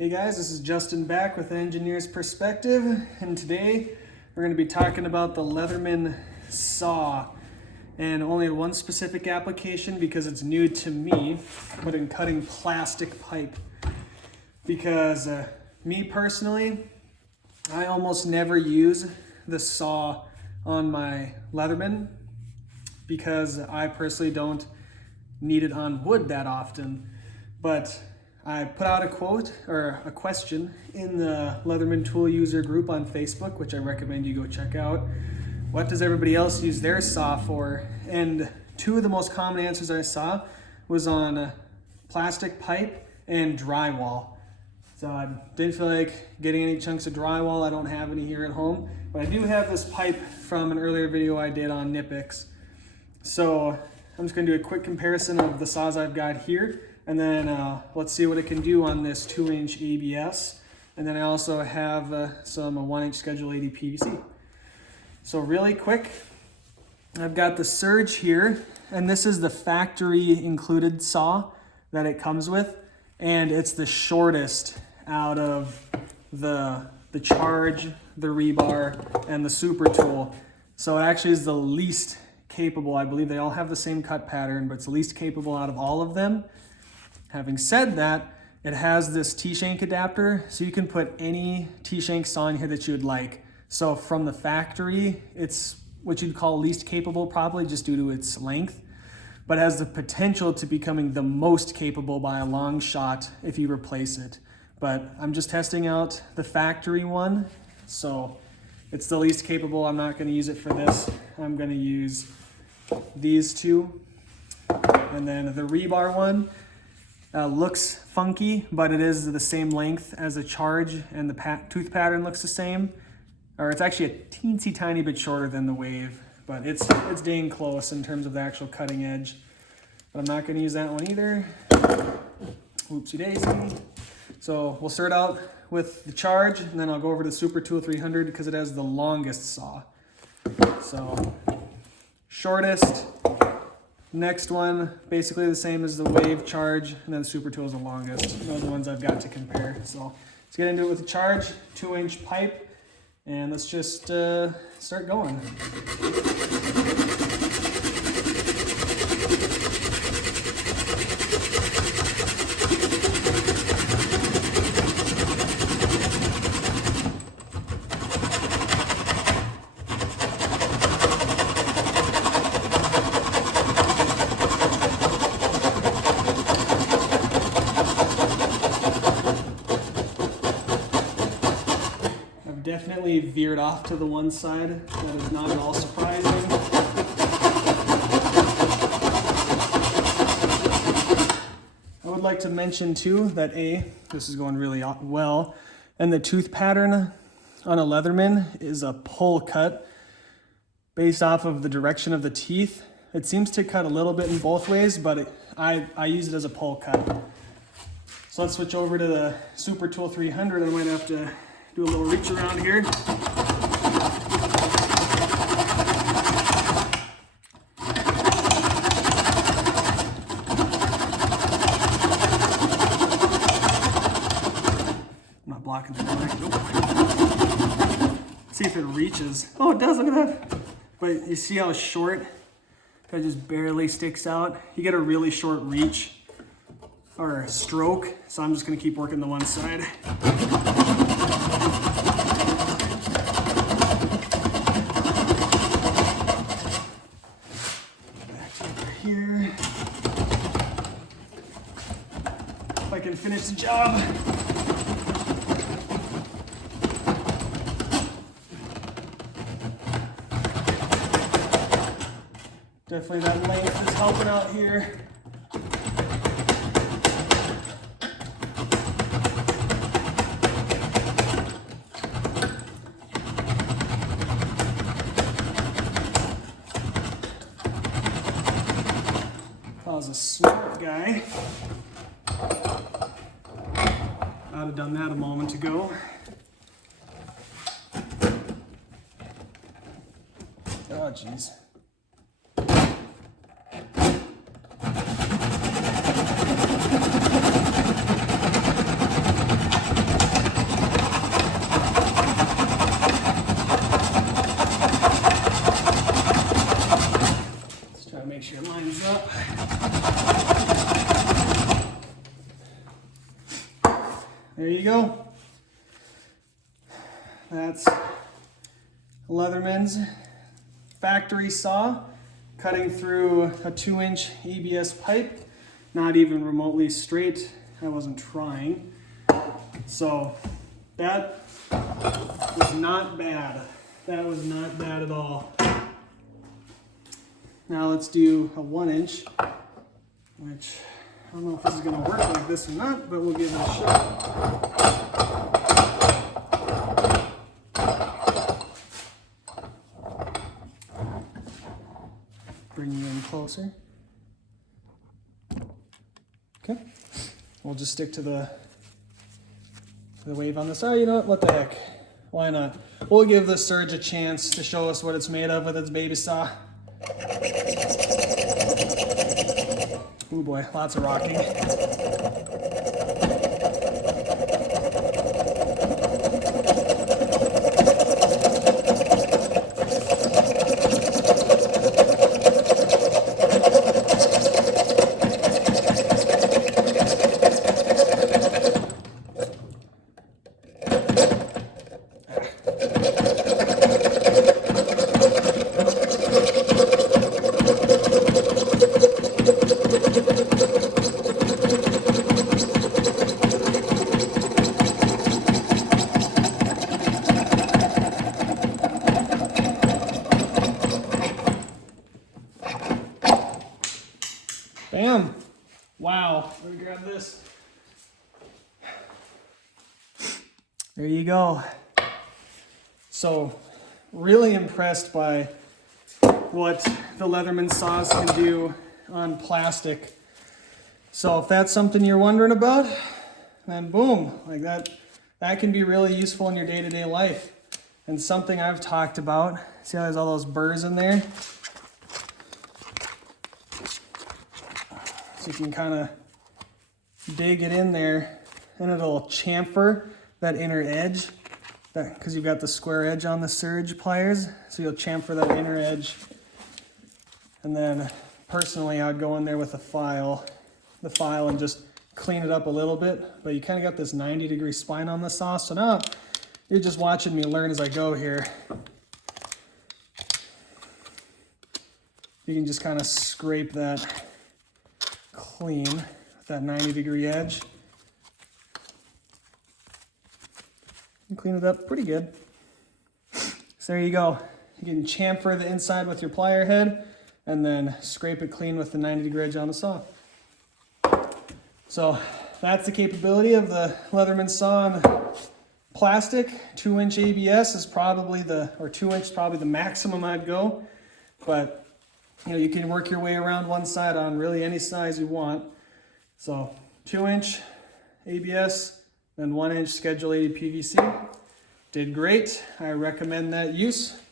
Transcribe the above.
Hey guys, this is Justin back with Engineer's Perspective, and today we're going to be talking about the Leatherman Saw, and only one specific application because it's new to me, but in cutting plastic pipe. Because me personally, I almost never use the saw on my Leatherman because I personally don't need it on wood that often. But I put out a quote or a question in the Leatherman tool user group on Facebook, which I recommend you go check out. What does everybody else use their saw for? And two of the most common answers I saw was on plastic pipe and drywall. So I didn't feel like getting any chunks of drywall. I don't have any here at home, but I do have this pipe from an earlier video I did on Nipix. So I'm just gonna do a quick comparison of the saws I've got here, and then let's see what it can do on this 2-inch ABS. And then I also have some 1-inch Schedule 80 PVC. So really quick, I've got the Surge here, and this is the factory included saw that it comes with, and it's the shortest out of the Charge, the Rebar, and the Super Tool. So it actually is the least capable. I believe they all have the same cut pattern, but it's the least capable out of all of them. Having said that, it has this T-shank adapter, so you can put any T-shank saw in here that you would like. So from the factory, it's what you'd call least capable, probably just due to its length, but has the potential to becoming the most capable by a long shot if you replace it. But I'm just testing out the factory one, so it's the least capable. I'm not gonna use it for this. I'm gonna use these two. And then the Rebar one looks funky, but it is the same length as a Charge, and the tooth pattern looks the same. Or it's actually a teensy tiny bit shorter than the Wave, but it's dang close in terms of the actual cutting edge. But I'm not gonna use that one either. Whoopsie daisy. So we'll start out with the Charge, and then I'll go over to the Super Tool 300 because it has the longest saw. So shortest, next one, basically the same as the Wave, Charge, and then the Super Tool is the longest. Those are the ones I've got to compare. So let's get into it with the Charge, 2-inch pipe, and let's just start going. Definitely veered off to the one side. That is not at all surprising. I would like to mention too that this is going really well, and the tooth pattern on a Leatherman is a pull cut based off of the direction of the teeth. It seems to cut a little bit in both ways, but I use it as a pull cut. So let's switch over to the Super Tool 300. I might have to do a little reach around here. I'm not blocking the door. Nope. See if it reaches. Oh, it does, look at that. But you see how short that just barely sticks out? You get a really short reach or stroke, so I'm just gonna keep working the one side. Here, if I can finish the job. Definitely that length is helping out here. I was a smart guy. I'd have done that a moment ago. Oh, jeez. there you go. That's Leatherman's factory saw cutting through a 2-inch ABS pipe. Not even remotely straight. I wasn't trying. So that was not bad. That was not bad at all. Now let's do a 1-inch, which I don't know if this is going to work like this or not, but we'll give it a shot. Bring you in closer. Okay, we'll just stick to the wave on this. Oh, you know what? What the heck? Why not? We'll give the Surge a chance to show us what it's made of with its baby saw. Oh boy, lots of rocking. Bam! Wow, let me grab this. There you go. So, really impressed by what the Leatherman saws can do on plastic. So if that's something you're wondering about, then boom, like that can be really useful in your day-to-day life. And something I've talked about, see how there's all those burrs in there? So you can kind of dig it in there and it'll chamfer that inner edge, because you've got the square edge on the Surge pliers, so you'll chamfer that inner edge. And then personally I would go in there with the file and just clean it up a little bit, but you kind of got this 90-degree spine on the saw, so now you're just watching me learn as I go here. You can just kind of scrape that clean with that 90-degree edge and clean it up pretty good. So there you go. You can chamfer the inside with your plier head and then scrape it clean with the 90-degree edge on the saw. So that's the capability of the Leatherman saw on plastic. 2-inch ABS is probably 2-inch probably the maximum I'd go, but you know, you can work your way around one side on really any size you want. So 2-inch ABS, then 1-inch Schedule 80 PVC. Did great. I recommend that use.